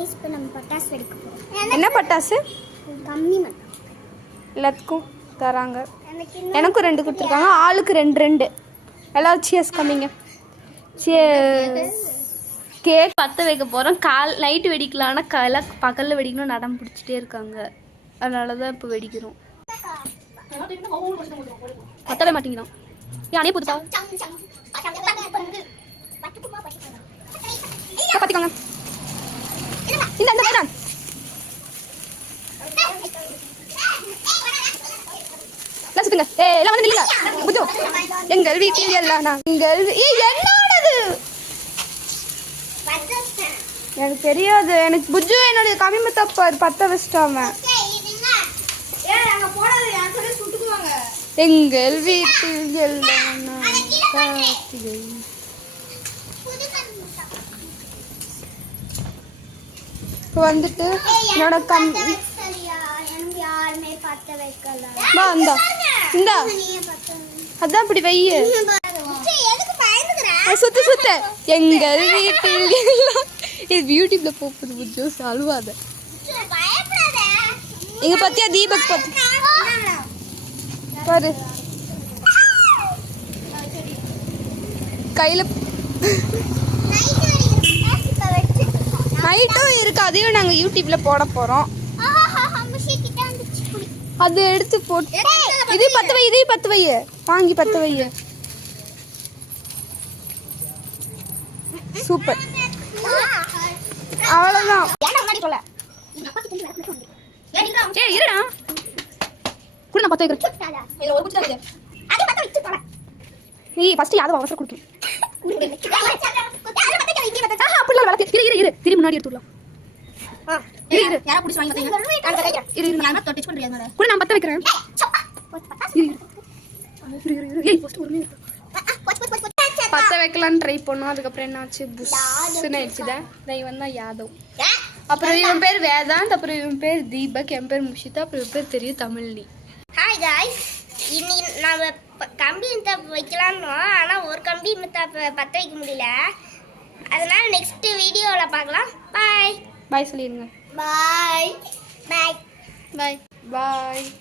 Guys இப்போ நம்ம பட்டாசு வெடிக்க போறோம். என்ன பட்டாசு? கம்மி மட்டும். எல்லாத்துக்கும் தராங்க. எனக்கும் 2 கொடுத்துருக்காங்க. ஆளுக்கு 2 எல்லாரும் சியர்ஸ் கம்மிங்க. சியர்ஸ். கேக் பற்ற வைக்க போகிறோம். நைட்டு வெடிக்கலான்னா எல்லாம் பகலில் வெடிக்கணும் நடம் பிடிச்சிட்டே இருக்காங்க. அதனால தான் இப்போ வெடிக்கிறோம். பத்தவே மாட்டேங்கிறோம். அணைய போதுப்பா பார்த்துக்கோங்க. இந்த சுத்துங்க. எல்லாம் வந்து நில்லுங்க. புஜு எங்கள் வீட்டில் எல்லாம் எங்கள் என்னோடது எனக்கு தெரியாது. எனக்கு புஜு என்னுடைய கம்மி தப்பாரு பத்த வச்சிட்டாம. எங்கள் வீட்டில் எல்லாம் இப்போ வந்துட்டு என்னோட அதான் இப்படி வெய்ய சுத்து சுத்து. எங்கள் வீட்டில் இது யூடியூப்ல போகுது. புஜு அழுவாத. இங்க பத்தியா தீபக் பத்தி பாரு கையில நைட்டும் இருக்கு. அதையும் நாங்க யூடியூப்ல போட போறோம். அது எடுத்து போட்டு இது 10 வை. இதே 10 வை வாங்கி 10 வை. சூப்பர். அவ்வளவுதான். ஏய் இருடா குடு. நான் 10 வைக்கிறேன். நீ ஃபர்ஸ்ட் யாதவ அவசர குடிக்கும். அப்படிலாம் வளர்த்து இரு திரி முன்னாடி எடுத்துடலாம். நான் 10 வைக்கிறேன். பத்த வைக்கலான்னு ட்ரை பண்ணோம். அதுக்கப்புறம் என்னாச்சு புஷ்ன்னு ஆயிடுச்சுதான். இவன் தான் யாதவ். அப்புறம் இவன் பேர் வேதாந்த். அப்புறம் இவன் பேர் தீபக். என் பேர் முஷிதா. அப்புறம் இவன் பேர் தெரியும் தமிழ்னி. ஹாய் காய்ஸ், இன்னைக்கு நம்ம கம்பி மித்தாப்பு வைக்கலாம்னோ, ஆனால் ஒரு கம்பி மித்தாப்பு பற்ற வைக்க முடியல. அதனால நெக்ஸ்ட் வீடியோவில் பார்க்கலாம். பாய் பாய் சொல்லிடுங்க. பாய் பாய் பாய் பாய்.